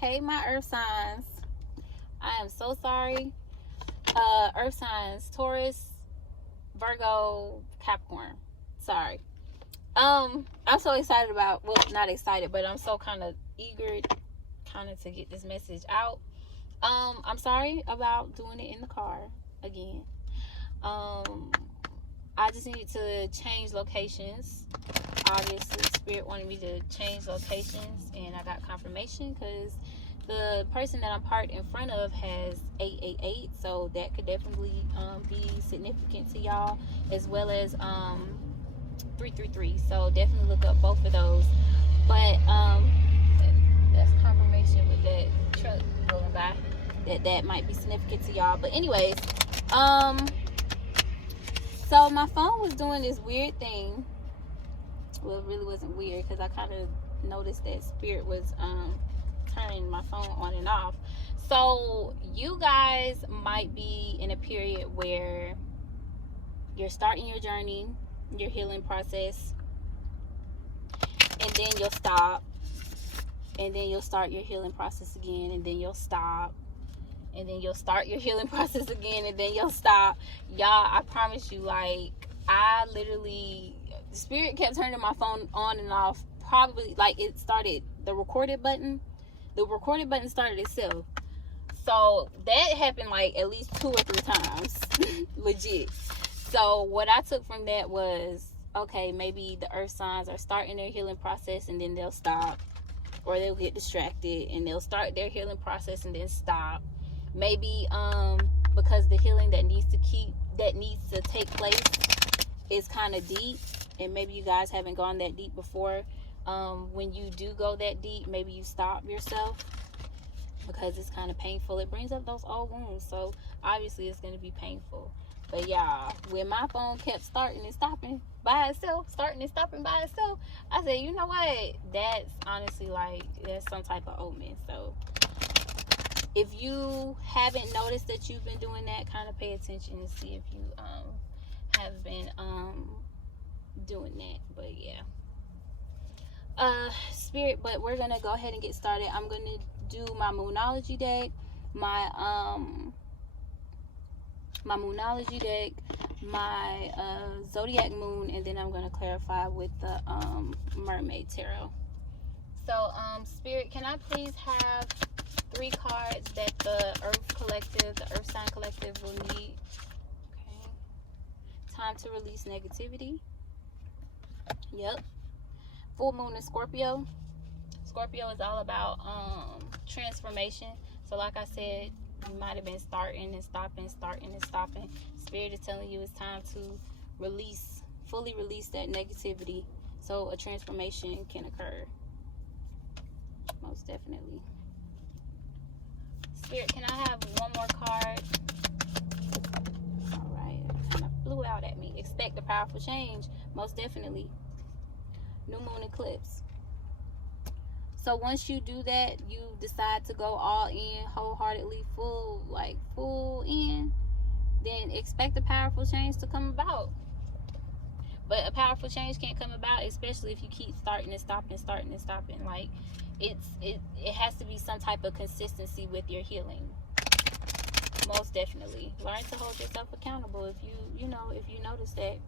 Hey, my earth signs. I am so sorry. Earth signs: Taurus, Virgo, Capricorn. Sorry. I'm so excited about, well, not excited, but I'm so kind of eager kind of to get this message out. I'm sorry about doing it in the car again. Um, I just needed to change locations. Obviously, Spirit wanted me to change locations, and I got confirmation because the person that I'm parked in front of has 888, so that could definitely be significant to y'all, as well as 333. So definitely look up both of those. But that's confirmation with that truck rolling by that might be significant to y'all. But anyways, so my phone was doing this weird thing. Well, it really wasn't weird because I kind of noticed that Spirit was turning my phone on and off. So you guys might be in a period where you're starting your journey, your healing process, and then you'll stop, and then you'll start your healing process again, and then you'll stop, and then you'll start your healing process again, and then you'll stop. Y'all, I promise you, like, I literally, Spirit kept turning my phone on and off. Probably like it started the recorded button started itself. So that happened like at least 2 or 3 times. Legit. So what I took from that was, okay, maybe the earth signs are starting their healing process and then they'll stop, or they'll get distracted and they'll start their healing process and then stop. Maybe because the healing that needs to take place is kind of deep, and maybe you guys haven't gone that deep before. When you do go that deep, maybe you stop yourself because it's kind of painful. It brings up those old wounds, so obviously it's going to be painful. But yeah, when my phone kept starting and stopping by itself, I said, you know what? That's honestly like, that's some type of omen. So if you haven't noticed that you've been doing that, kind of pay attention and see if you have been doing that. But yeah. Spirit, but we're gonna go ahead and get started. I'm gonna do my Moonology deck, my Moonology deck, my Zodiac Moon, and then I'm gonna clarify with the Mermaid Tarot. So Spirit, can I please have 3 cards that the Earth Collective, the Earth Sign Collective will need? Okay. Time to release negativity. Yep. Full moon in Scorpio. Scorpio is all about transformation. So like I said, you might have been starting and stopping. Spirit is telling you it's time to fully release that negativity so a transformation can occur. Most definitely. Spirit, can I have one more card? All right, it kind of flew out at me. Expect a powerful change. Most definitely. New moon eclipse. So once you do that, you decide to go all in, wholeheartedly, full in, then expect a powerful change to come about. But a powerful change can't come about, especially if you keep starting and stopping. Like, it has to be some type of consistency with your healing. Most definitely. Learn to hold yourself accountable if you notice that.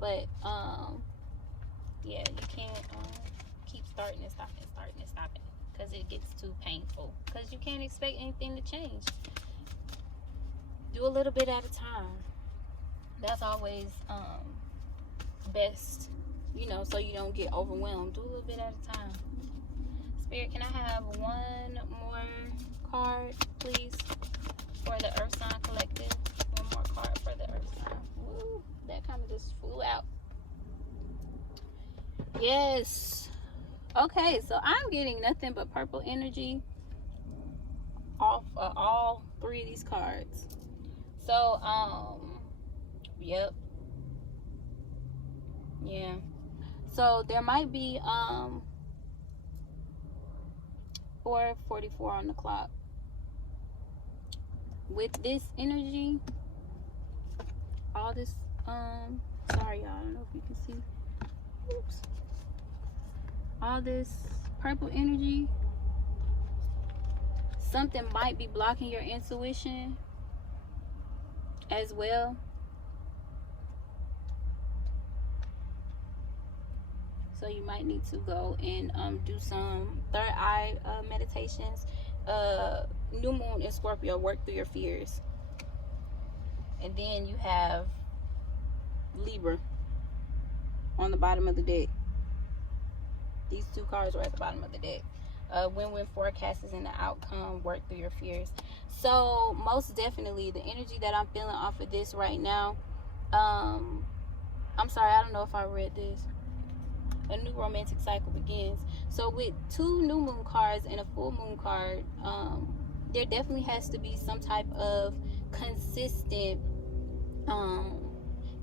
But yeah, you can't keep starting and stopping because it gets too painful, because you can't expect anything to change. Do a little bit at a time. That's always best, so you don't get overwhelmed. Do a little bit at a time. Spirit, can I have one more card, please, for the Earth Sign Collective? One more card for the Earth Sign. Ooh, that kind of just flew out. Yes. Okay, so I'm getting nothing but purple energy off all 3 of these cards. So yep. Yeah. So there might be 4:44 on the clock. With this energy, all this sorry y'all, I don't know if you can see. Oops. All this purple energy something might be blocking your intuition as well. So you might need to go and do some third eye meditations. New moon in Scorpio, work through your fears. And then you have Libra on the bottom of the deck. These two cards are at the bottom of the deck. Win-win forecast is in the outcome, work through your fears. So most definitely the energy that I'm feeling off of this right now, I'm sorry, I don't know if I read this. A new romantic cycle begins. So with two new moon cards and a full moon card, there definitely has to be some type of consistent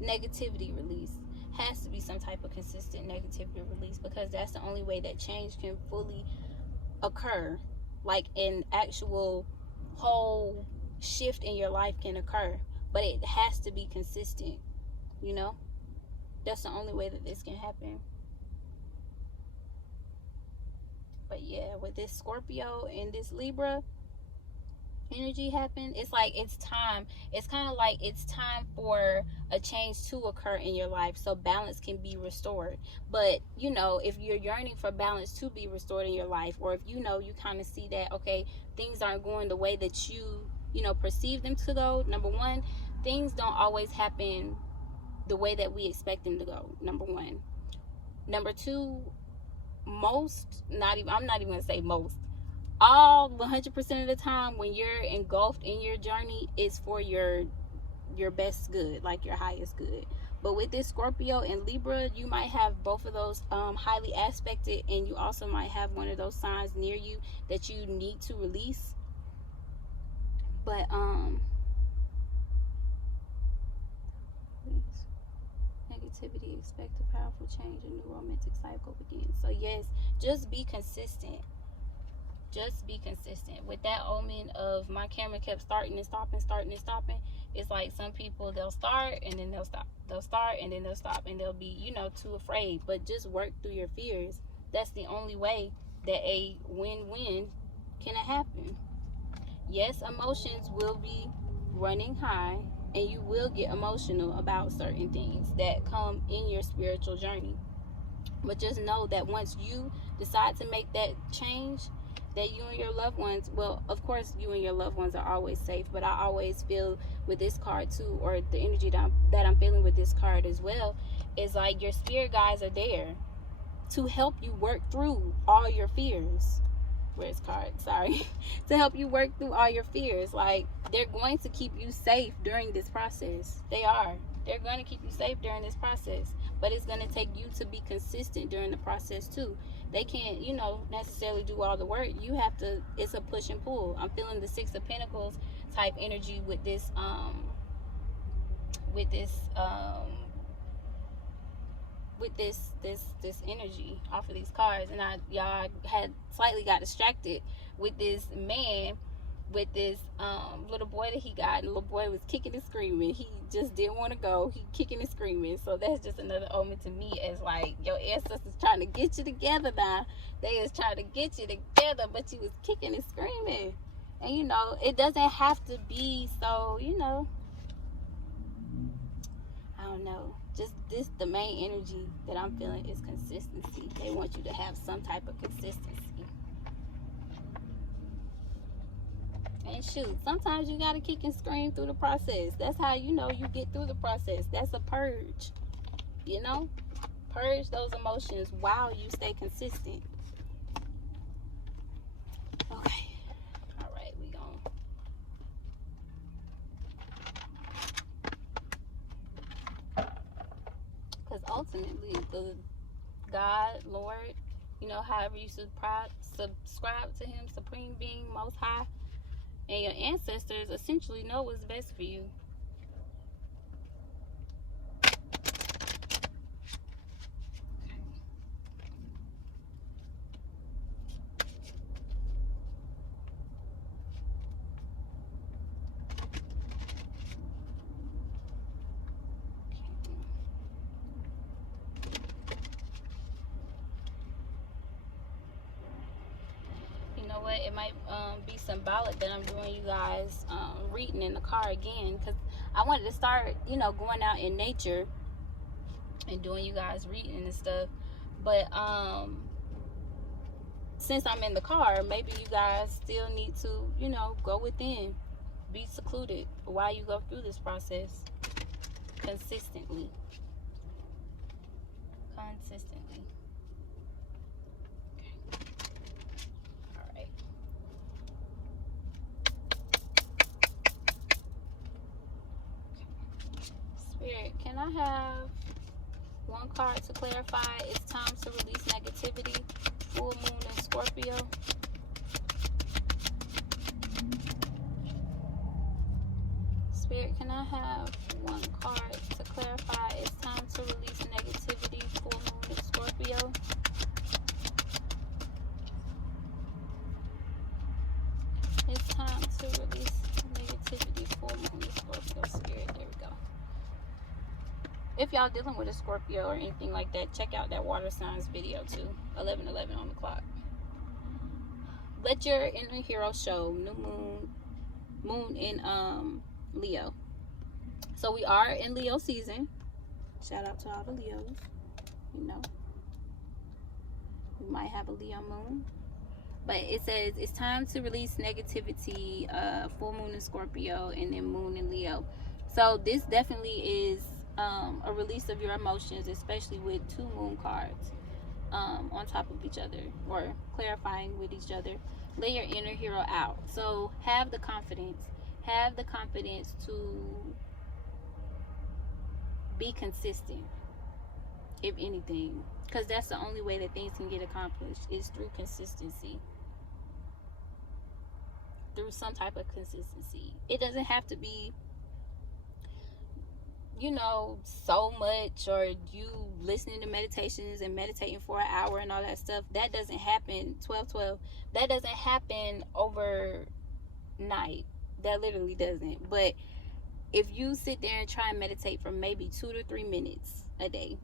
negativity release. Has to be some type of consistent negativity release, because that's the only way that change can fully occur. Like an actual whole shift in your life can occur, but it has to be consistent, you know. That's the only way that this can happen. But yeah, with this Scorpio and this Libra energy happen, it's like it's time. It's kind of like it's time for a change to occur in your life so balance can be restored. But you know, if you're yearning for balance to be restored in your life, or if you know you kind of see that okay, things aren't going the way that you know perceive them to go. Number one, things don't always happen the way that we expect them to go. Number one. Number two, I'm not even gonna say most, all 100% of the time when you're engulfed in your journey is for your best good, like your highest good. But with this Scorpio and Libra, you might have both of those highly aspected, and you also might have one of those signs near you that you need to release. But negativity, expect a powerful change, a new romantic cycle begins. So yes, just be consistent. Just be consistent. With that omen of my camera kept starting and stopping, it's like some people, they'll start and then they'll stop. They'll start and then they'll stop, and they'll be, you know, too afraid. But just work through your fears. That's the only way that a win-win can happen. Yes, emotions will be running high, and you will get emotional about certain things that come in your spiritual journey. But just know that once you decide to make that change, that you and your loved ones, well, of course you and your loved ones are always safe, but I always feel with this card too, or the energy that I'm feeling with this card as well, is like your spirit guides are there to help you work through all your fears. Where's card? Sorry. To help you work through all your fears. Like, they're going to keep you safe during this process. They are. They're going to keep you safe during this process. But it's going to take you to be consistent during the process too. They can't, you know, necessarily do all the work. You have to, it's a push and pull. I'm feeling the Six of Pentacles type energy with this energy off of these cards. And y'all had slightly got distracted with this man, with this little boy that he got, and the little boy was kicking and screaming. He just didn't want to go. He kicking and screaming. So that's just another omen to me, as like your ancestors trying to get you together now. They is trying to get you together, but you was kicking and screaming. And you know, it doesn't have to be so, you know, I don't know. Just this, the main energy that I'm feeling is consistency. They want you to have some type of consistency. And shoot, sometimes you gotta kick and scream through the process. That's how you know you get through the process. That's a purge. You know? Purge those emotions while you stay consistent. Okay. Alright, we gone. Because ultimately, the God, Lord, you know, however you subscribe to Him, Supreme Being, Most High, and your ancestors essentially know what's best for you. but it might be symbolic that I'm doing you guys reading in the car again, because I wanted to start, you know, going out in nature and doing you guys reading and stuff. But since I'm in the car, maybe you guys still need to, you know, go within, be secluded while you go through this process consistently. Consistently. Okay. All right. Spirit, can I have one card to clarify? It's time to release negativity. Full moon in Scorpio. Spirit, can I have one card to clarify? It's time to release negativity. Full moon in Scorpio. It's time to release negativity. Full moon in Scorpio. Spirit, there we go. If y'all dealing with a Scorpio or anything like that, check out that water signs video too. 11:11 on the clock. Let your inner hero show. New moon in Leo. So we are in Leo season. Shout out to all the Leos. You know, we might have a Leo moon, but it says it's time to release negativity. Full moon in Scorpio and then moon in Leo. So this definitely is a release of your emotions, especially with two moon cards on top of each other, or clarifying with each other. Lay your inner hero out. So have the confidence to be consistent, if anything, because that's the only way that things can get accomplished, is through consistency, through some type of consistency. It doesn't have to be, you know, so much, or you listening to meditations and meditating for an hour and all that stuff. That doesn't happen. 12-12, that doesn't happen overnight. That literally doesn't. But if you sit there and try and meditate for maybe 2 to 3 minutes a day,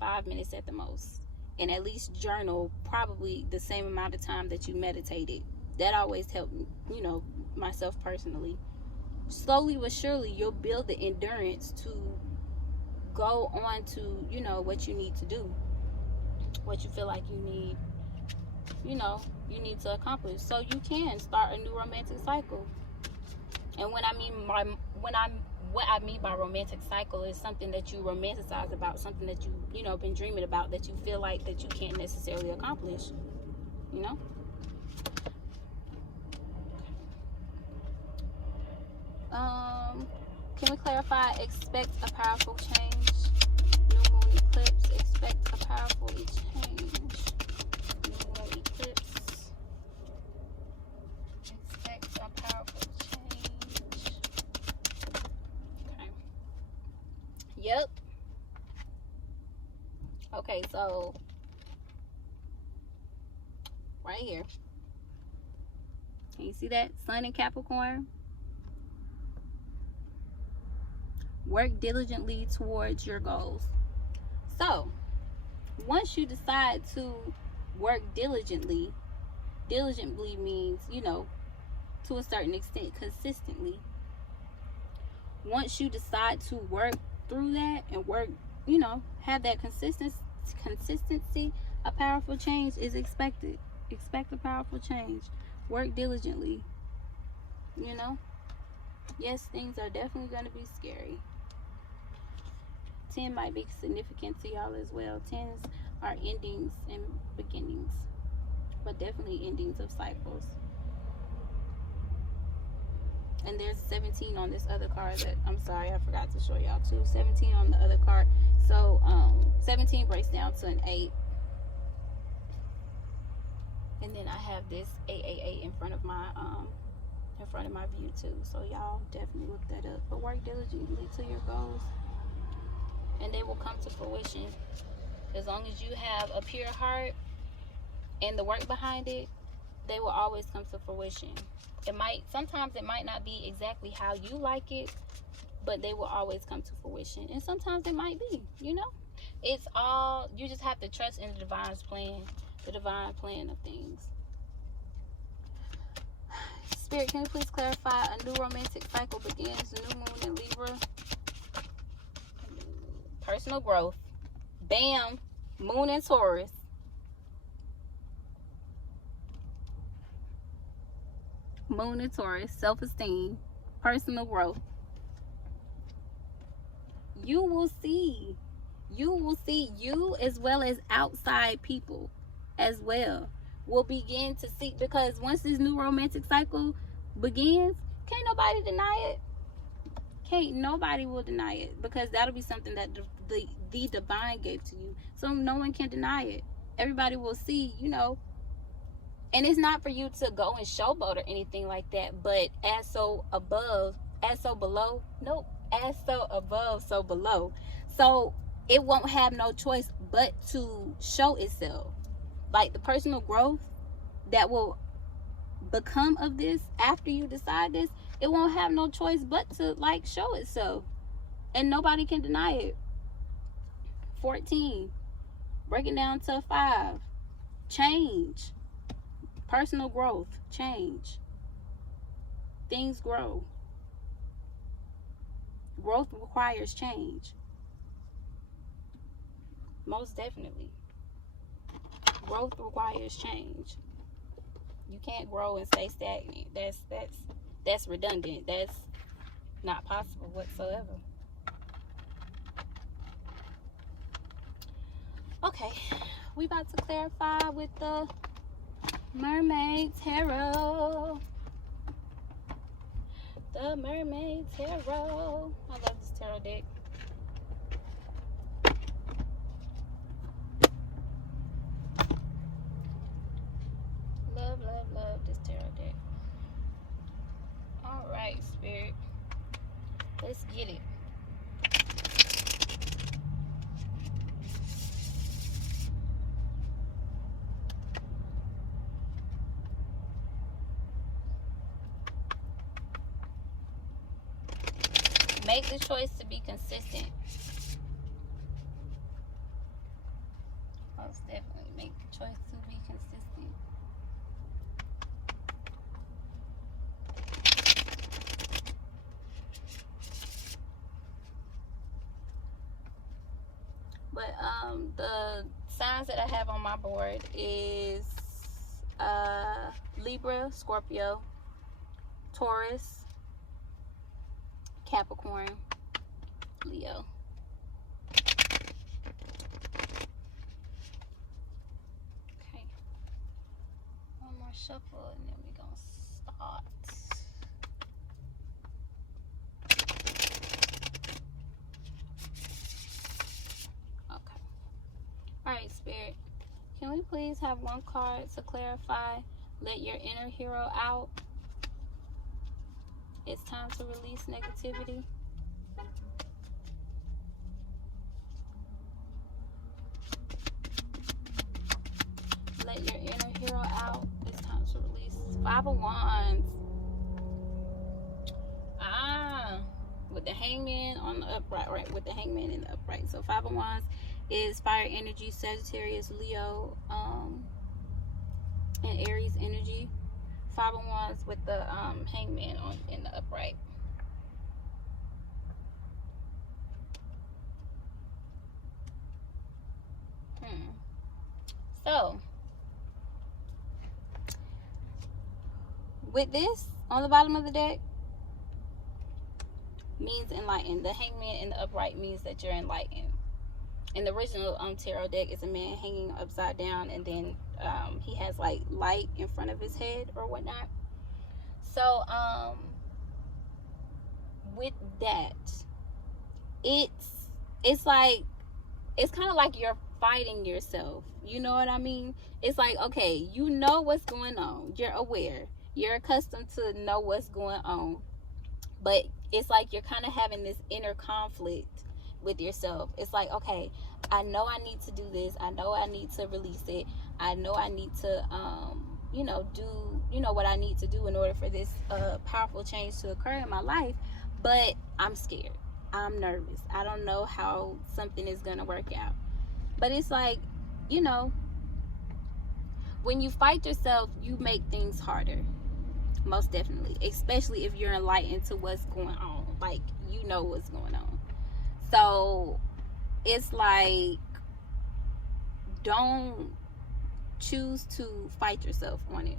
5 minutes at the most, and at least journal probably the same amount of time that you meditated, that always helped, you know, myself personally. Slowly but surely, you'll build the endurance to go on to, you know, what you need to do, what you feel like you need, you know, you need to accomplish, so you can start a new romantic cycle. And what I mean by romantic cycle is something that you romanticize about, something that you know, been dreaming about, that you feel like that you can't necessarily accomplish, you know. Can we clarify? Expect a powerful change. New moon eclipse. Expect a powerful change. New moon eclipse. Expect a powerful change. Okay. Yep. Okay, so right here. Can you see that? Sun in Capricorn. Work diligently towards your goals. So once you decide to work diligently means, you know, to a certain extent, consistently. Once you decide to work through that and work, you know, have that consistency, a powerful change is expected. Expect a powerful change. Work diligently, you know. Yes, things are definitely going to be scary. 10 might be significant to y'all as well. 10s are endings and beginnings, but definitely endings of cycles. And there's 17 on this other card that, I'm sorry, I forgot to show y'all too. 17 on the other card. So 17 breaks down to an 8. And then I have this 888 in front of my view too. So y'all definitely look that up. But work diligently to your goals, and they will come to fruition. As long as you have a pure heart and the work behind it, they will always come to fruition. Sometimes it might not be exactly how you like it, but they will always come to fruition. And sometimes it might be, you know. It's all, you just have to trust in the divine plan of things. Spirit, can you please clarify? A new romantic cycle begins. New moon in Libra. Personal growth. Bam. Moon in Taurus. Moon in Taurus. Self-esteem. Personal growth. You will see you as well as outside people as well will begin to see, because once this new romantic cycle begins, can't nobody deny it. Can't nobody will deny it, because that'll be something that the divine gave to you, so no one can deny it. Everybody will see, you know. And it's not for you to go and showboat or anything like that, but as so above, as so below. Nope. As so above, so below. So it won't have no choice but to show itself. Like the personal growth that will become of this after you decide this, it won't have no choice but to like show itself. And nobody can deny it. 14. Breaking down to 5. Change. Personal growth. Change. Things grow. Growth requires change. Most definitely. Growth requires change. You can't grow and stay stagnant. That's redundant. That's not possible whatsoever. Okay, we about to clarify with the Mermaid Tarot. The Mermaid Tarot. I love this tarot deck. Love, love, love this tarot deck. Alright, Spirit. Let's get it. Make the choice to be consistent. Most definitely make the choice to be consistent. But the signs that I have on my board is Libra, Scorpio, Taurus, Capricorn, Leo. Okay. One more shuffle and then we're going to start. Okay. Alright, Spirit. Can we please have one card to clarify? Let your inner hero out. It's time to release negativity. Let your inner hero out. It's time to release. 5 of Wands. With the Hangman on the upright, right? With the Hangman in the upright. So 5 of Wands is fire energy, Sagittarius, Leo, and Aries energy. 5 of Wands with the Hangman on in the upright. So with this on the bottom of the deck means enlightened. The Hangman in the upright means that you're enlightened. In the original tarot deck, it's a man hanging upside down, and then he has like light in front of his head or whatnot. So with that, it's like, it's kind of like you're fighting yourself. You know what I mean? It's like, okay, you know what's going on. You're aware. You're accustomed to know what's going on. But it's like you're kind of having this inner conflict with yourself. It's like, okay, I know I need to do this. I know I need to release it. I know I need to, do, what I need to do in order for this powerful change to occur in my life. But I'm scared. I'm nervous. I don't know how something is going to work out. But it's like, when you fight yourself, you make things harder. Most definitely, especially if you're enlightened to what's going on, like you know what's going on. So it's like, don't choose to fight yourself on it,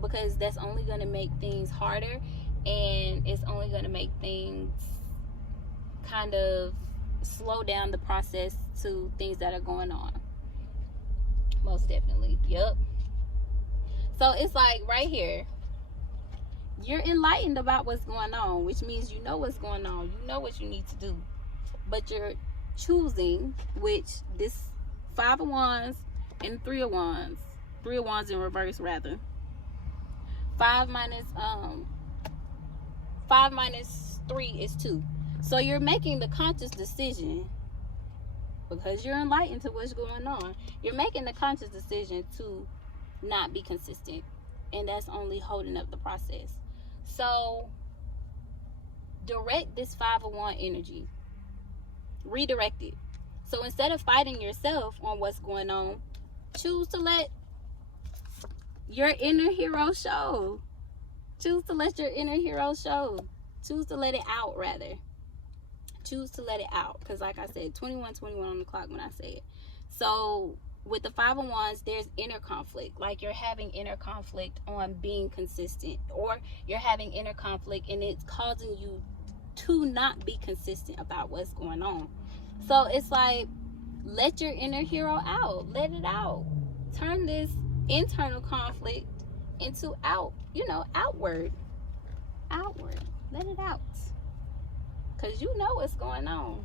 because that's only going to make things harder, and it's only going to make things kind of slow down the process to things that are going on. Most definitely. Yep. So it's like right here, you're enlightened about what's going on, which means you know what's going on, you know what you need to do, but you're choosing, which this 5 of Wands and 3 of Wands, 3 of Wands in reverse rather. 5 minus 3 is 2. So you're making the conscious decision, because you're enlightened to what's going on, you're making the conscious decision to not be consistent, and that's only holding up the process. So direct this 5 of Wands energy, redirect it. So instead of fighting yourself on what's going on, choose to let your inner hero show. Choose to let your inner hero show. Choose to let it out, rather. Choose to let it out. Because like I said, 21:21 on the clock when I say it. So with the 5 of Wands, there's inner conflict. Like you're having inner conflict on being consistent, or you're having inner conflict and it's causing you to not be consistent about what's going on. So it's like, let your inner hero out. Let it out. Turn this internal conflict into outward. Let it out. Because you know what's going on.